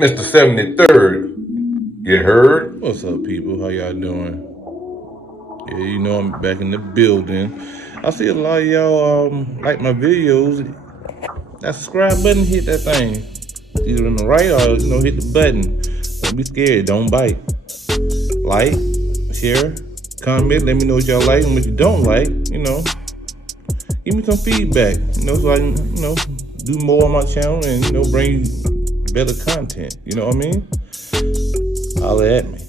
Mr. 73rd. You heard? What's up, people? How y'all doing? Yeah, you know I'm back in the building. I see a lot of y'all like my videos. That subscribe button, hit that thing. Either in the right or hit the button. Don't be scared. Don't bite. Like, share, comment. Let me know what y'all like and what you don't like. Give me some feedback. So I can do more on my channel and bring you better content. You know what I mean? Holla at me.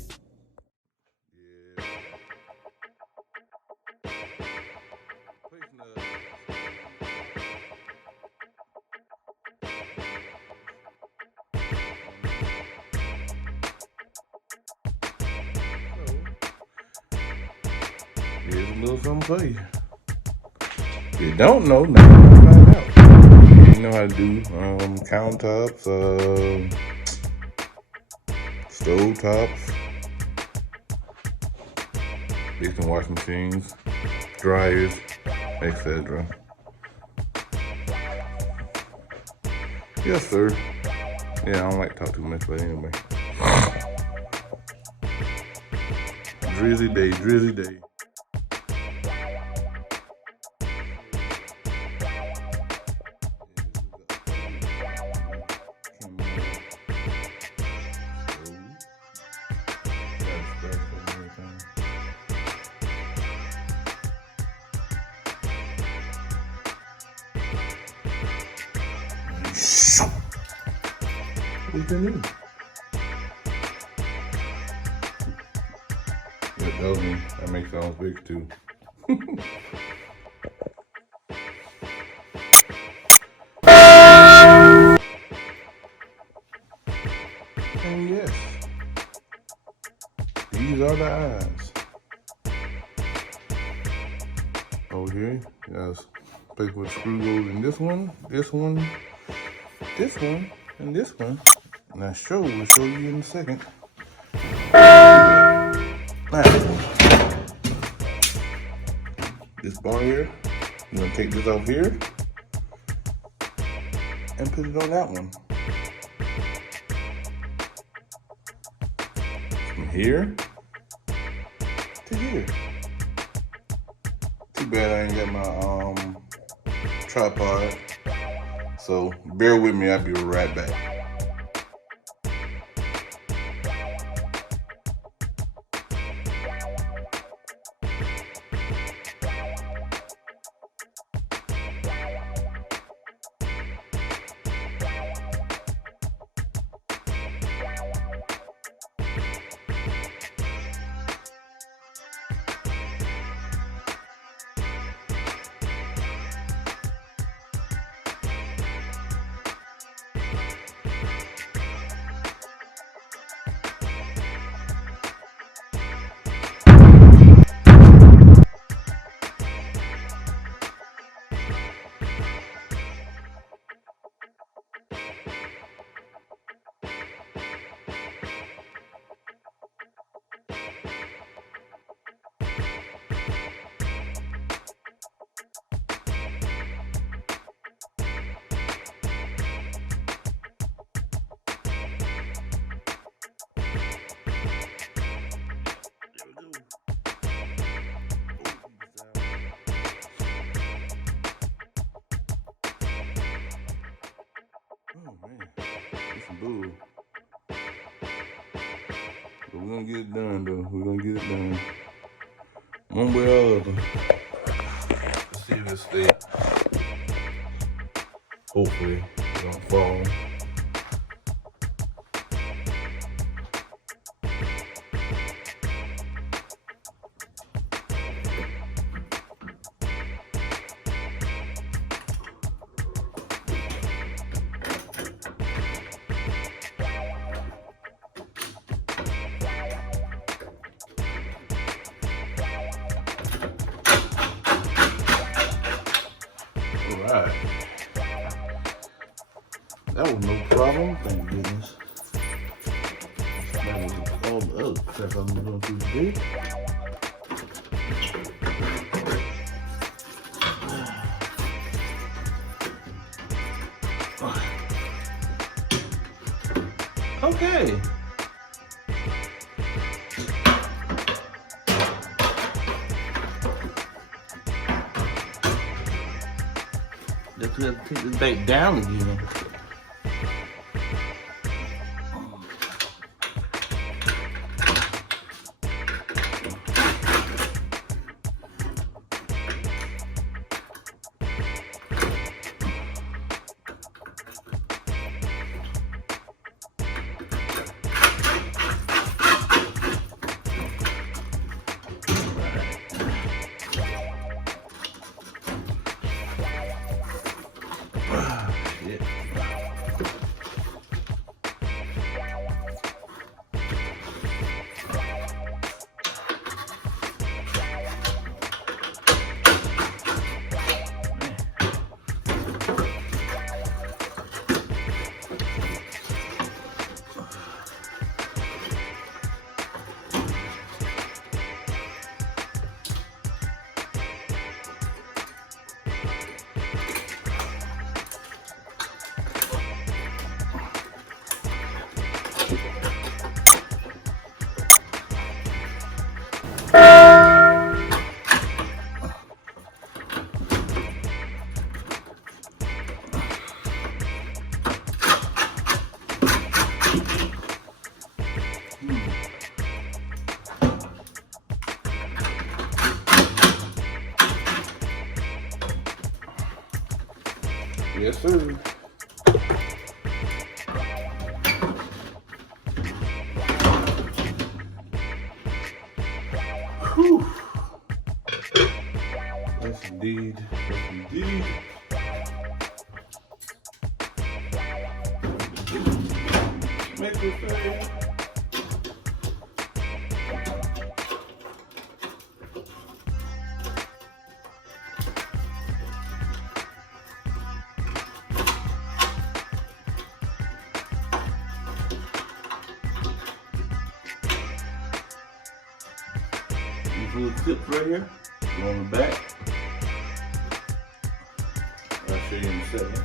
Here's a little something for you. If you don't know, now you find out. You know how to do countertops, stove tops, different washing machines, dryers, etc. Yes, sir. Yeah, I don't like to talk too much, but anyway. Drizzy day, drizzy day. What do you need? Yeah, that was me. That makes sounds big too. And yes, these are the eyes. Over here, you got a place where the screw goes in this one, this one, this one, and this one. And we'll show you in a second. Now, this bar here, I'm gonna take this off here and put it on that one. From here to here. Too bad I ain't got my tripod. So bear with me, I'll be right back. Oh man, it's some bull. But we're gonna get it done though. We're gonna get it done. One way or the other. Let's see if it stays. Hopefully it don't fall. Alright. That was no problem, thank goodness. That was all the other stuff I'm going to do today. Okay. Let's take this back down again. Yes, sir. Whew. Yes, indeed. Yes, indeed. Make it fair. These little tips right here go on the back. I'll show you in a second.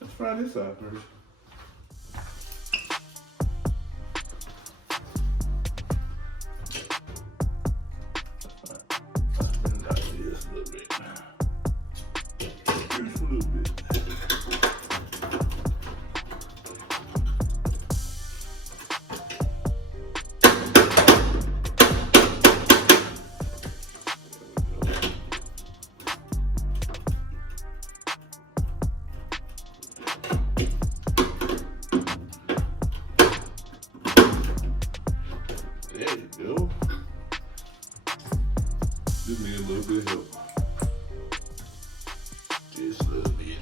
Let's try this out first. Just a little bit. Just a little bit. There you go. Just need a little bit of help. Just a little bit.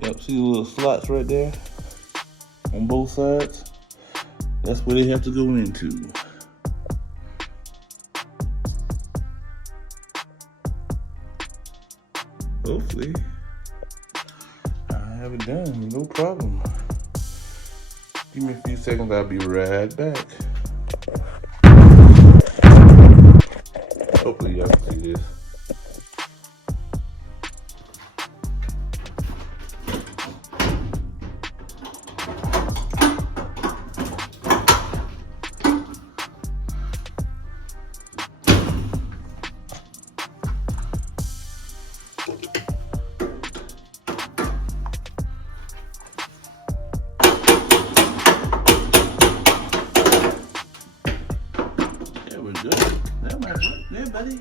Yep, see the little slots right there on both sides? That's where they have to go into. Hopefully, I have it done, no problem. Give me a few seconds, I'll be right back. Hopefully y'all can see this. There we go. That might work there, buddy.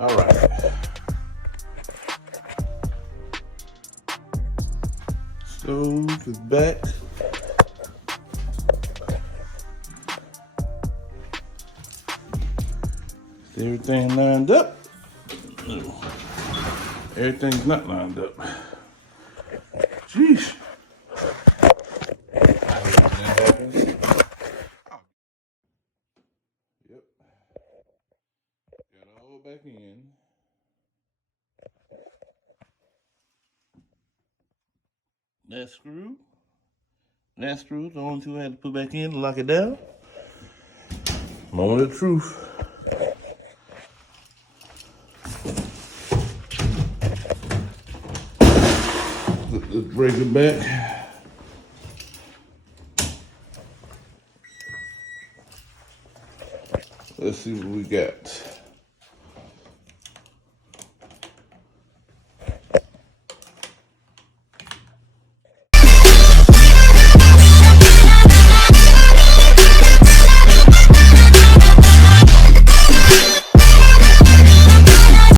All right. Stove is back. Is everything lined up? No. Everything's not lined up. Jeez. Yep. Got all back in. That screw. That screw, the only two I had to put back in to lock it down. Moment of truth. Put this breaker back. Let's see what we got.